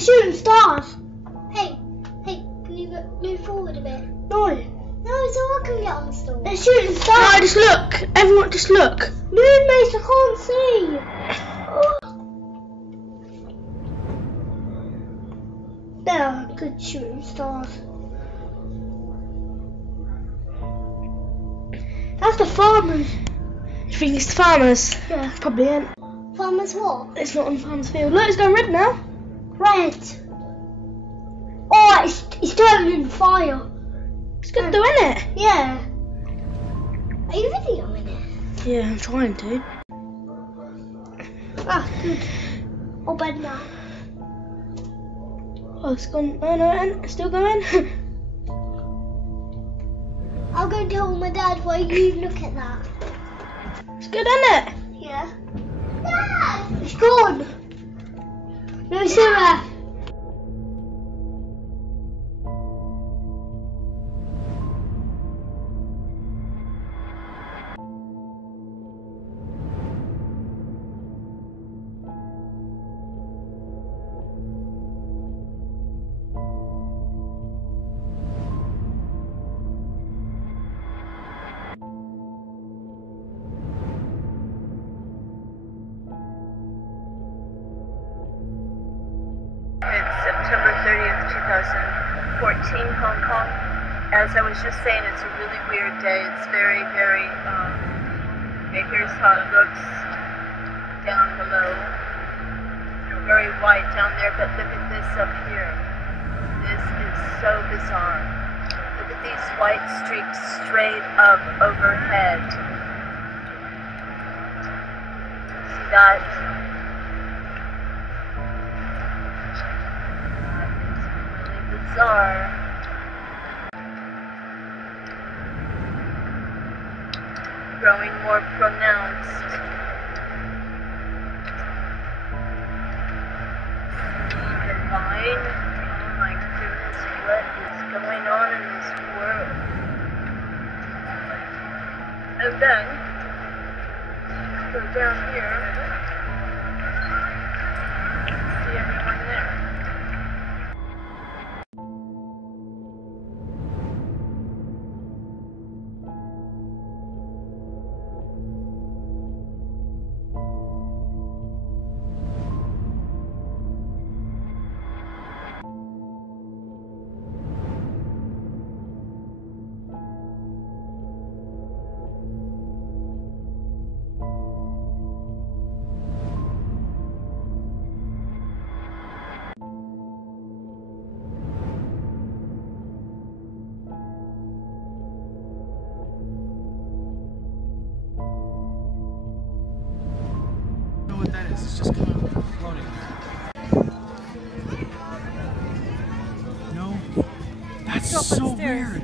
They're shooting stars. Hey, can you move forward a bit? No. No, so I can get on the store. They're shooting stars. No, just look. Everyone, just look. Move, mate, I can't see. They're good shooting stars. That's the farmers. You think it's the farmers? Yeah. Probably ain't. Farmers what? It's not on the farmer's field. Look, it's going red now. Red. Oh, it's turning fire. It's good though, isn't it? Yeah. Are you videoing it? Yeah, I'm trying to. Ah, good. All bed now. Oh, it's gone. Oh no, it's still going. I'll go and tell my dad why you look at that. It's good, isn't it? Yeah. Dad! It's gone. No, Sarah. It's September 30th, 2014, Hong Kong. As I was just saying, it's a really weird day. It's very, very, okay, here's how it looks down below. You're very white down there, but look at this up here. This is so bizarre. Look at these white streaks straight up overhead. See that? Bizarre. Growing more pronounced. The line. Oh my goodness, what is going on in this world? And then, go down here. See everyone there. What that is, it's just kind of floating. No, that's so weird.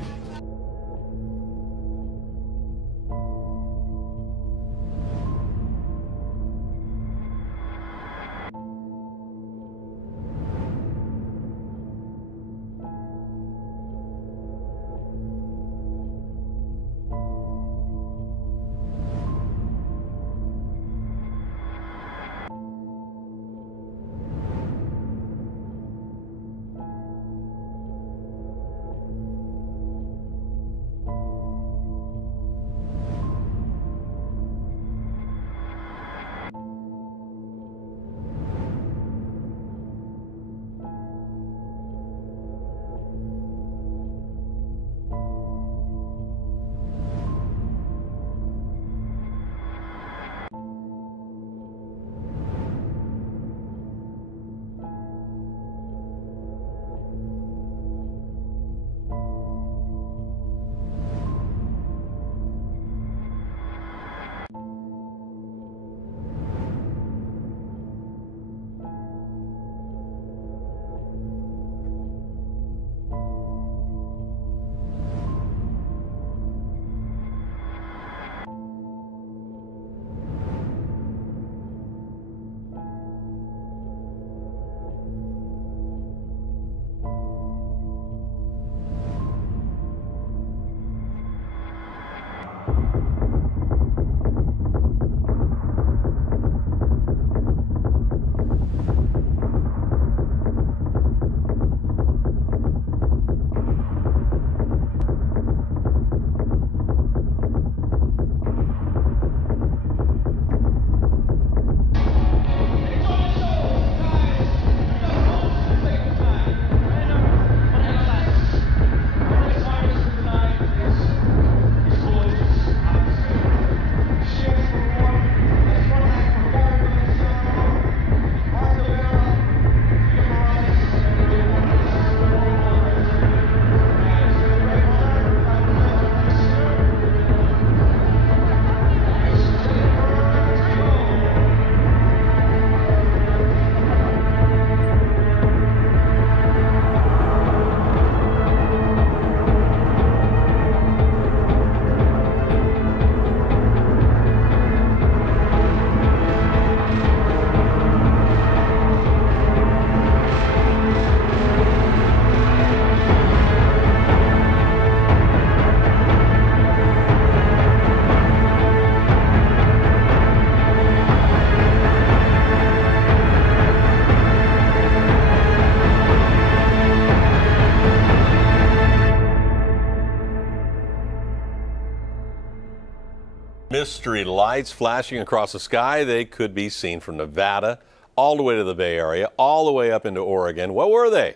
Mystery lights flashing across the sky. They could be seen from Nevada all the way to the Bay Area, all the way up into Oregon. What were they?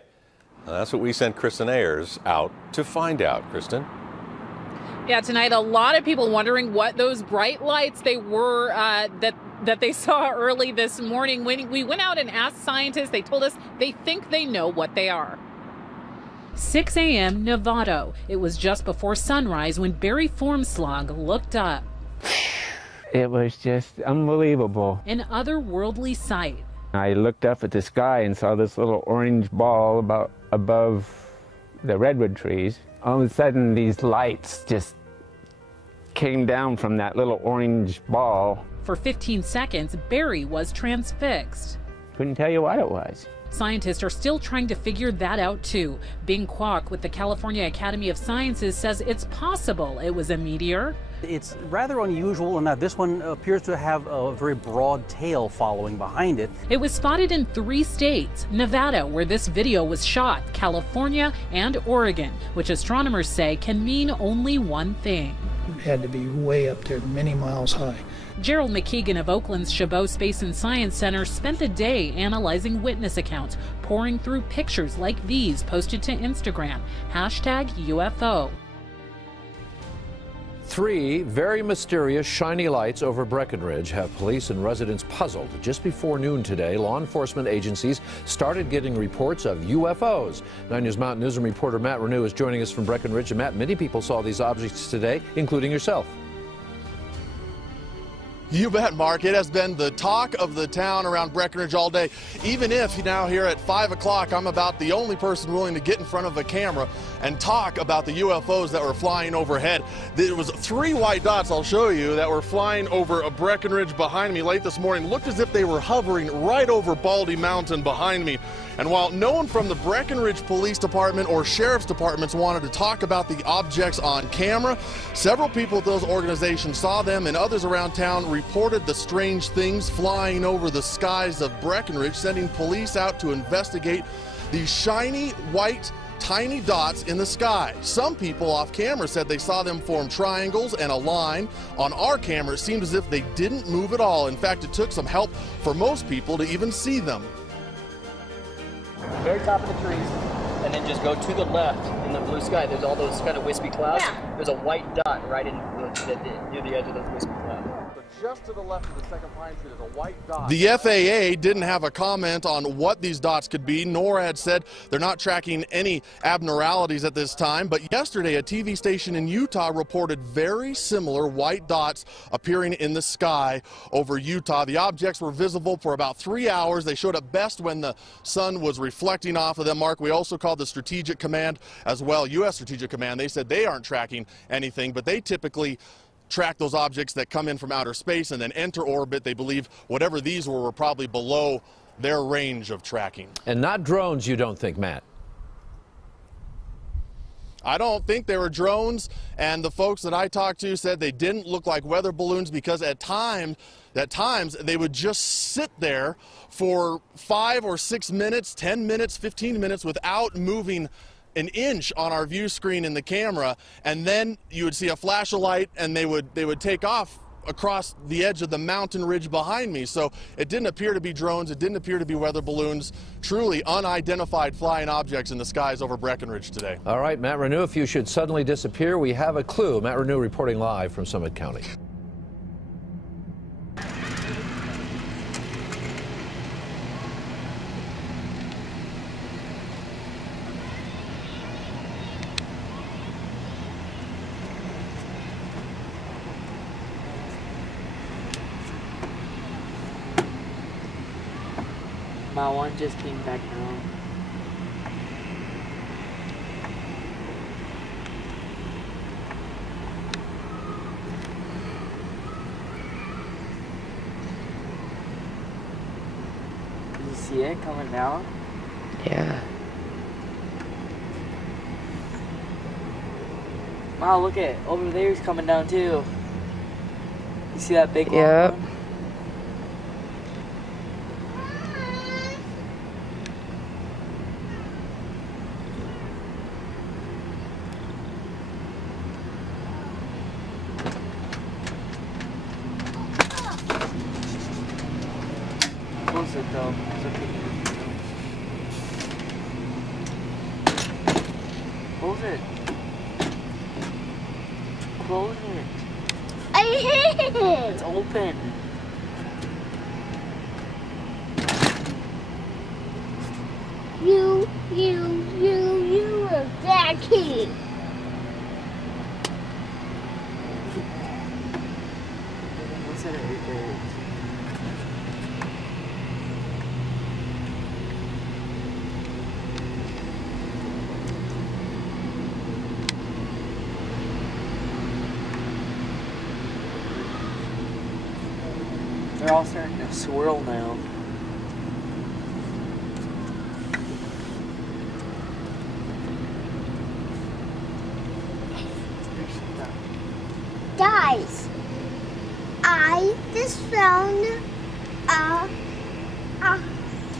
Well, that's what we sent Kristen Ayers out to find out. Kristen? Yeah, tonight a lot of people wondering what those bright lights they were that they saw early this morning. When we went out and asked scientists, they told us they think they know what they are. 6 a.m. Nevada. It was just before sunrise when Barry Formslag looked up. It was just unbelievable. An otherworldly sight. I looked up at the sky and saw this little orange ball about above the redwood trees. All of a sudden, these lights just came down from that little orange ball. For 15 seconds, Barry was transfixed. Couldn't tell you what it was. Scientists are still trying to figure that out too. Bing Kwok with the California Academy of Sciences says it's possible it was a meteor. It's rather unusual in that this one appears to have a very broad tail following behind it. It was spotted in 3 states, Nevada, where this video was shot, California, and Oregon, which astronomers say can mean only one thing. It had to be way up there, many miles high. Gerald McKeegan of Oakland's Chabot Space and Science Center spent the day analyzing witness accounts, pouring through pictures like these posted to Instagram, #UFO. 3 very mysterious shiny lights over Breckenridge have police and residents puzzled. Just before noon today, law enforcement agencies started getting reports of UFOs. 9 News Mountain Newsroom reporter Matt Renew is joining us from Breckenridge. And Matt, many people saw these objects today, including yourself. You bet, Mark. It has been the talk of the town around Breckenridge all day. Even if now here at 5 o'clock, I'm about the only person willing to get in front of a camera and talk about the UFOs that were flying overhead. There was 3 white dots, I'll show you, that were flying over a Breckenridge behind me late this morning. Looked as if they were hovering right over Baldy Mountain behind me. And while no one from the Breckenridge Police Department or Sheriff's Departments wanted to talk about the objects on camera, several people at those organizations saw them, and others around town reported the strange things flying over the skies of Breckenridge, sending police out to investigate these shiny white tiny dots in the sky. Some people off camera said they saw them form triangles and a line. On our camera, it seemed as if they didn't move at all. In fact, it took some help for most people to even see them. Very top of the trees, and then just go to the left in the blue sky. There's all those kind of wispy clouds. Yeah. There's a white dot right in near the edge of those wispy clouds. Just to the left of the second pine tree, there's a white dot. The FAA didn't have a comment on what these dots could be, nor had said they're not tracking any abnormalities at this time. But yesterday, a TV station in Utah reported very similar white dots appearing in the sky over Utah. The objects were visible for about 3 hours. They showed up best when the sun was reflecting off of them. Mark, we also called the Strategic Command as well, U.S. Strategic Command. They said they aren't tracking anything, but they typically track those objects that come in from outer space and then enter orbit. They believe whatever these were probably below their range of tracking. And not drones, you don't think, Matt? I don't think they were drones, and the folks that I talked to said they didn't look like weather balloons because at times they would just sit there for 5 or 6 minutes, 10 minutes, 15 minutes without moving an inch on our view screen in the camera, and then you would see a flash of light and they would take off across the edge of the mountain ridge behind me. So it didn't appear to be drones, it didn't appear to be weather balloons, truly unidentified flying objects in the skies over Breckenridge today. All right, Matt Renew, if you should suddenly disappear, we have a clue. Matt Renew reporting live from Summit County. My one just came back now. Did you see it coming down? Yeah. Wow, look at over there, it's coming down too. You see that big one? Yep. though. It's okay. Close it. Close it. I hate it. It's open. You are that kid. What's that right there? They're all starting to swirl now. Guys, I just found a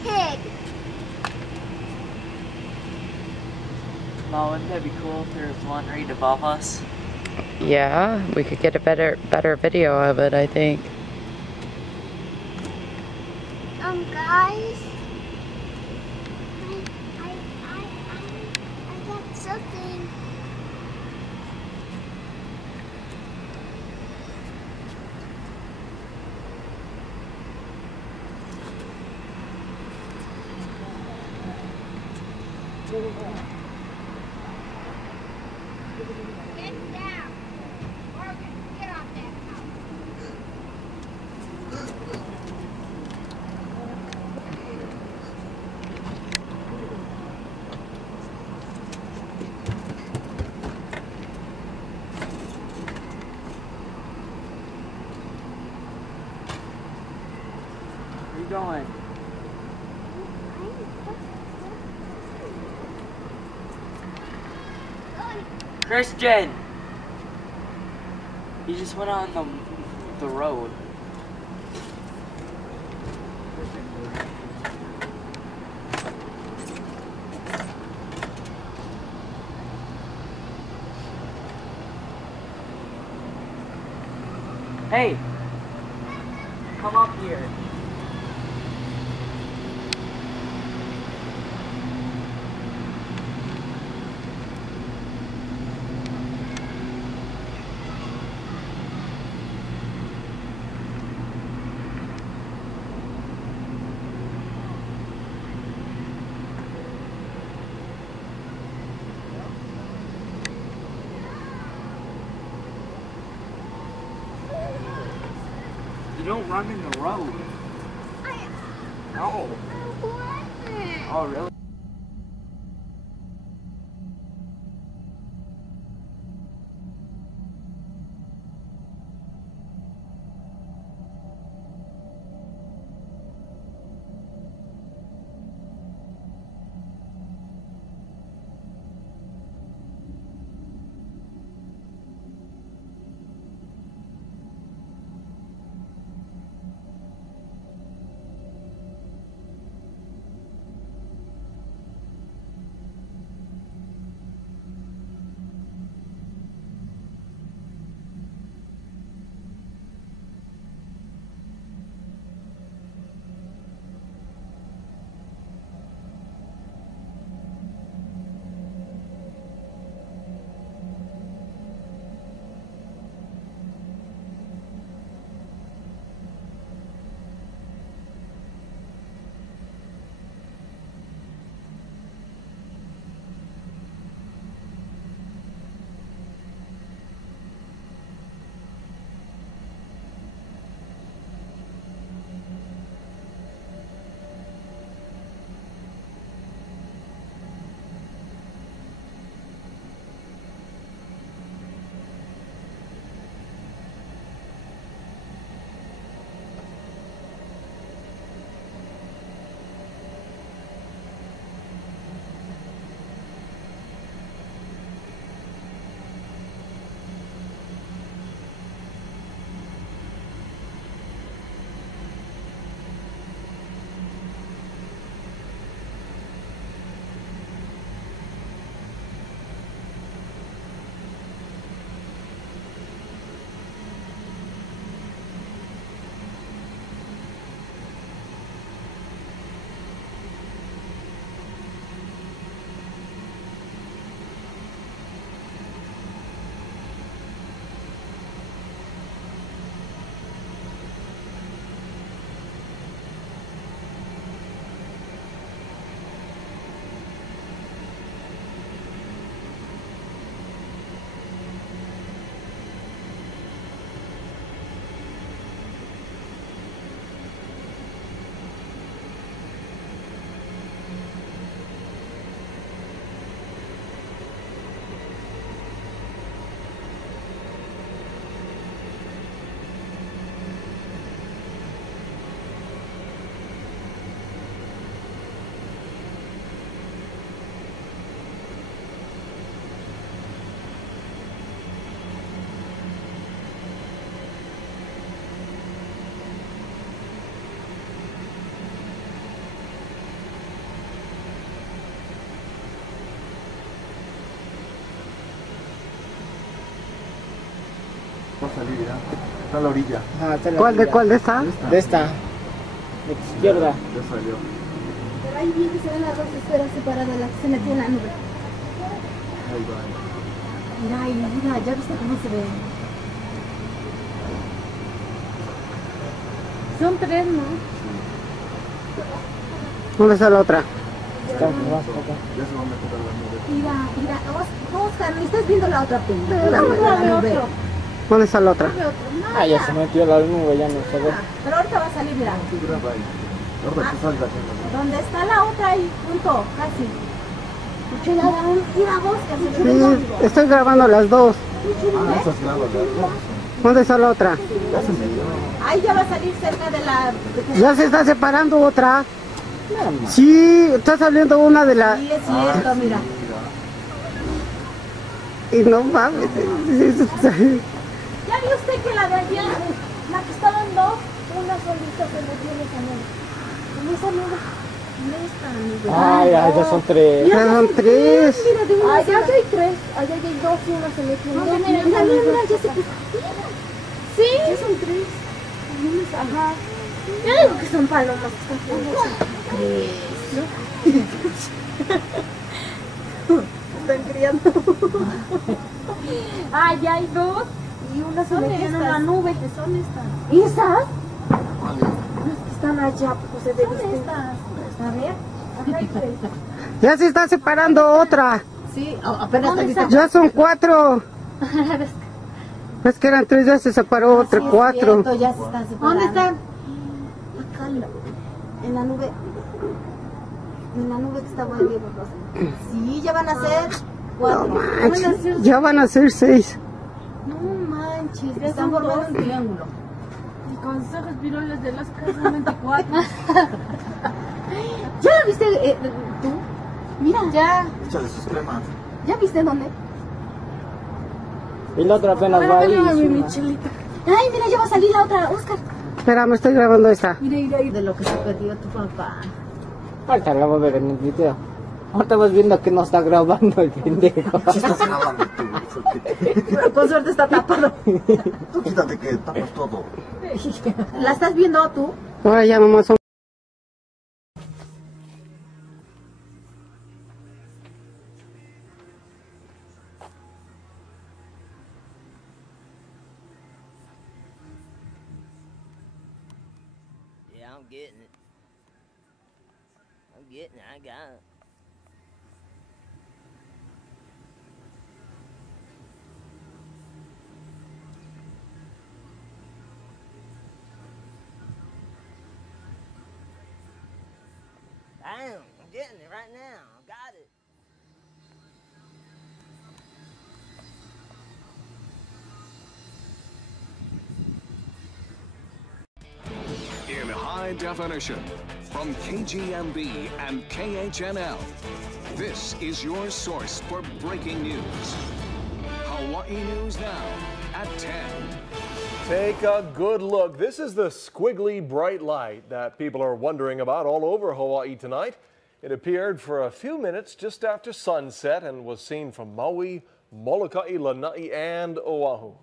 pig. Wow, wouldn't that be cool if there was one right above us? Yeah, we could get a better video of it, I think. Guys, I got something. Get down. Morgan, get off that couch. Where you going? Christian! He just went on the road. Hey! Come up here. You don't run in the road. No. Oh, really? Está a la orilla. ¿Cuál de esta? De esta. De izquierda. Ya salió. Pero ahí bien que se ven las dos esferas separadas, las que se metió en la nube. Ahí va. Mira, ahí, mira, ya viste cómo se ve. Son tres, ¿no? ¿Dónde está la otra? Está más para acá. Ya se va a meter a la nube. Mira, Oscar, ¿no estás viendo la otra punta? La nube. ¿Dónde está la otra? Ah, ya se metió la nube, ya no se ve. Pero ahorita va a salir, mira. Tú graba ahí. Ahorita que salga. ¿Dónde está la otra ahí? Punto, casi. Mira vos, que se ve. Sí, estoy grabando las dos. Ah, esas grabas. ¿Dónde está la otra? Ya se metió. Ahí ya va a salir cerca de la... Ya se está separando otra. Sí, está saliendo una de la... Sí, es cierto, mira. Y no mames. ¿Ya vio usted que la de allá, la que estaban dos, una solita se metió en esa nube? En esa nube. En esta nube. Ay, ya son tres. Ya son tres. Mira, de una allá hay tres. Allá hay dos y una se metió en dos. Mira, ya se puso. Sí. Ya son tres. Ajá. Yo digo que son palomas que están ¿no? Están criando. Ah, ya hay dos. Y una se metió en una nube. ¿Qué son estas? ¿Y esas? Las que están allá, pues se deben estas. A ver, acá hay tres. Ya se está separando otra. Sí, apenas está. Ya son cuatro. Es que eran tres, ya se separó otra, cuatro. Cierto, ya se están separando. ¿Dónde están? Acá, en la nube. En la nube que está volviendo. Sí, ya van a ser cuatro. No manches, ya van a ser seis. No manches, ya están formando un triángulo. Y consejos virales de las casas 24. ¿Ya la viste tú? Mira, ya. Échale sus cremas. ¿Ya viste dónde? Y la otra apenas va ahí. Ay, mira, ya va a salir la otra, Oscar. Espera, me estoy grabando esta. Mira, de lo que se perdió tu papá. Ahorita la voy a ver en el video. Ahorita vas viendo que no está grabando el pendejo. Sí estás grabando tú. Pero con suerte está tapado. Tú quítate que tapas todo. ¿La estás viendo tú? Ahora ya nomás son... Yeah, I'm getting it. I got it. Damn, I'm getting it right now. I got it. In high definition, from KGMB and KHNL, this is your source for breaking news. Hawaii News Now at 10. Take a good look. This is the squiggly bright light that people are wondering about all over Hawaii tonight. It appeared for a few minutes just after sunset and was seen from Maui, Molokai, Lanai, and Oahu.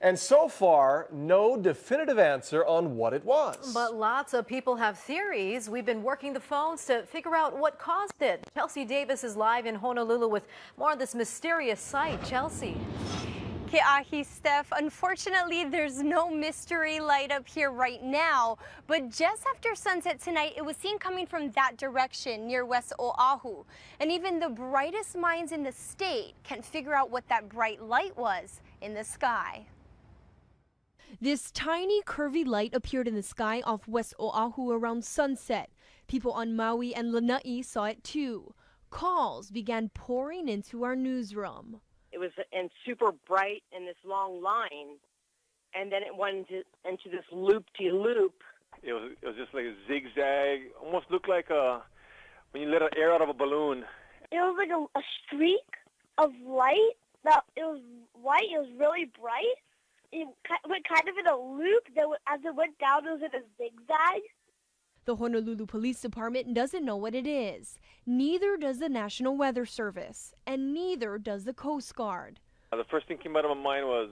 And so far, no definitive answer on what it was. But lots of people have theories. We've been working the phones to figure out what caused it. Chelsea Davis is live in Honolulu with more on this mysterious sight. Chelsea. Ke'ahi, Steph. Unfortunately, there's no mystery light up here right now, but just after sunset tonight, it was seen coming from that direction near West Oahu. And even the brightest minds in the state can't figure out what that bright light was in the sky. This tiny curvy light appeared in the sky off West Oahu around sunset. People on Maui and Lanai saw it too. Calls began pouring into our newsroom. It was super bright in this long line, and then it went into this loop-de-loop. It was just like a zigzag, almost looked like when you let air out of a balloon. It was like a streak of light. It was white. It was really bright. It went kind of in a loop. As it went down, it was in a zigzag. The Honolulu Police Department doesn't know what it is. Neither does the National Weather Service, and neither does the Coast Guard. The first thing came out of my mind was,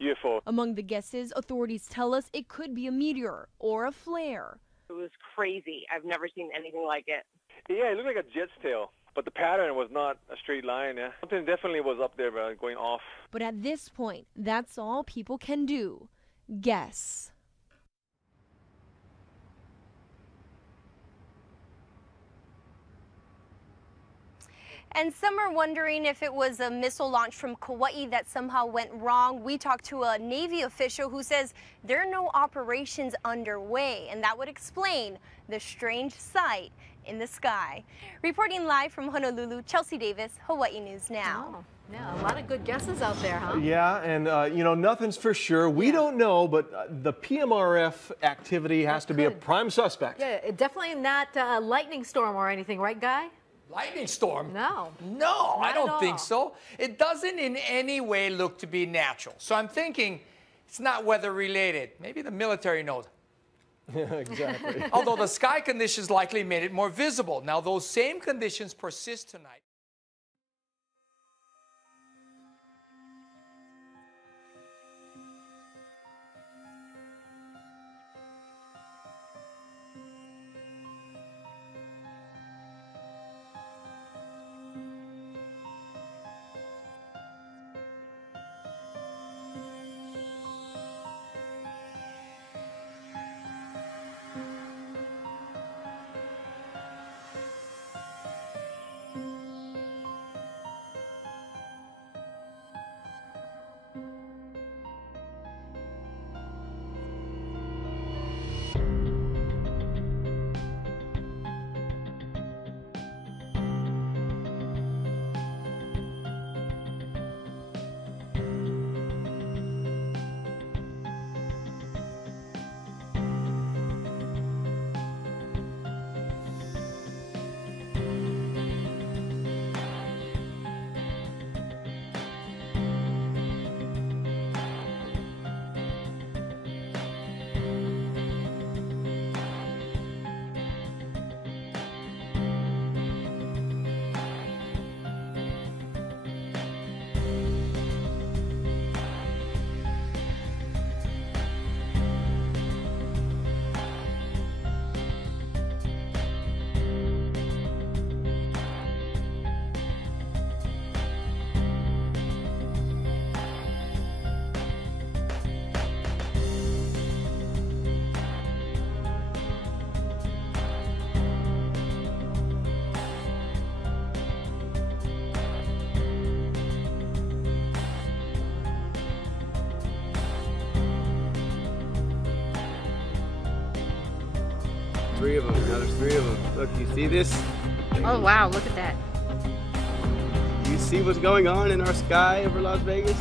UFO. Among the guesses, authorities tell us it could be a meteor or a flare. It was crazy. I've never seen anything like it. Yeah, it looked like a jet's tail, but the pattern was not a straight line. Yeah, something definitely was up there, going off. But at this point, that's all people can do. Guess. And some are wondering if it was a missile launch from Kauai that somehow went wrong. We talked to a Navy official who says there are no operations underway, and that would explain the strange sight in the sky. Reporting live from Honolulu, Chelsea Davis, Hawaii News Now. Oh, yeah, a lot of good guesses out there, huh? Yeah, and you know, nothing's for sure. We don't know, but the PMRF activity has to be a prime suspect. Yeah, definitely not a lightning storm or anything, right, Guy? Lightning storm? No. No, I don't think all. so. It doesn't in any way look to be natural. So I'm thinking it's not weather related. Maybe the military knows. Exactly. Although the sky conditions likely made it more visible. Now those same conditions persist tonight. Three of them. Now there's three of them. Look, you see this? Oh wow, look at that. You see what's going on in our sky over Las Vegas?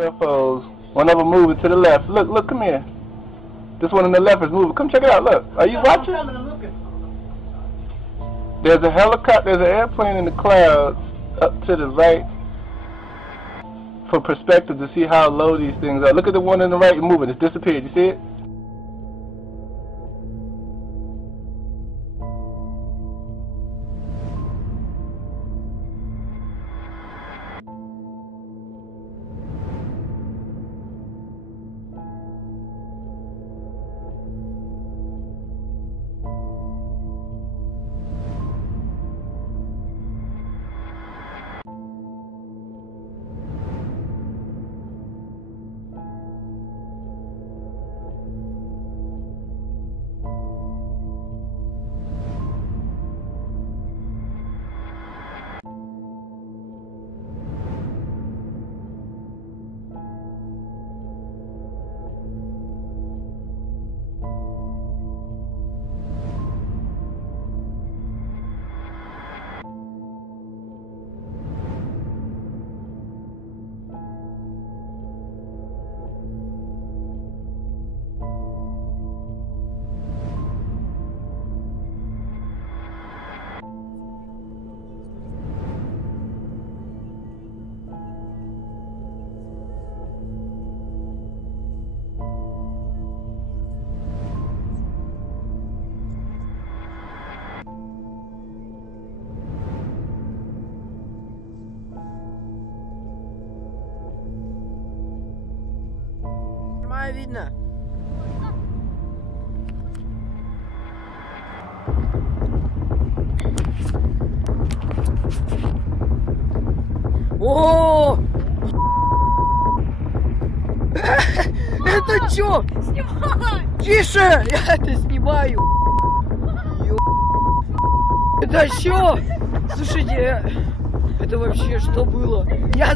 UFOs. One of them moving to the left. Look, come here. This one on the left is moving. Come check it out. Look. Are you watching? There's a helicopter, there's an airplane in the clouds up to the right for perspective to see how low these things are. Look at the one on the right moving. It's disappeared. You see it? Видно. О! Это чё? Снимай! Тише! Я это снимаю. Это чё? Слушайте, это вообще что было? Я